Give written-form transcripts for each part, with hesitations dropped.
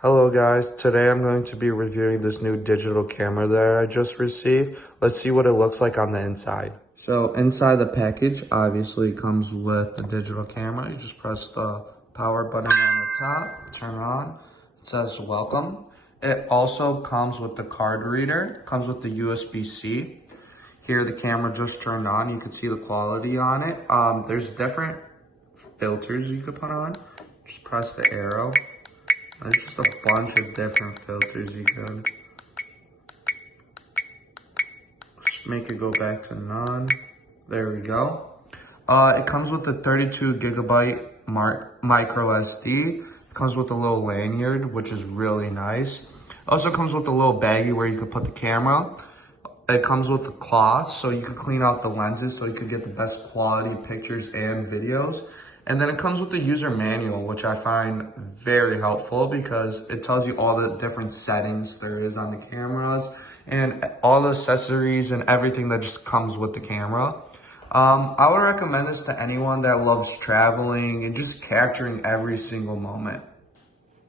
Hello guys, today I'm going to be reviewing this new digital camera that I just received. Let's see what it looks like on the inside. So inside the package obviously comes with the digital camera. You just press the power button on the top, turn it on. It says welcome. It also comes with the card reader, comes with the USB-C. Here the camera just turned on, you can see the quality on it. There's different filters you could put on. Just press the arrow. There's just a bunch of different filters you can just make it go back to none. There we go. It comes with a 32 gigabyte micro SD. It comes with a little lanyard, which is really nice. It also comes with a little baggie where you could put the camera. It comes with a cloth, so you can clean out the lenses so you could get the best quality pictures and videos. And then it comes with the user manual, which I find very helpful because it tells you all the different settings there is on the cameras and all the accessories and everything that just comes with the camera. I would recommend this to anyone that loves traveling and just capturing every single moment.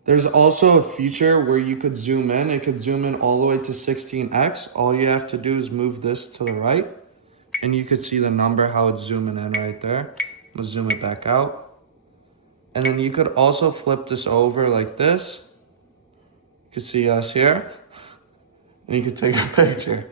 There's also a feature where you could zoom in. It could zoom in all the way to 16x. All you have to do is move this to the right and you could see the number, how it's zooming in right there. We'll zoom it back out. And then you could also flip this over like this. You can see us here and you can take a picture.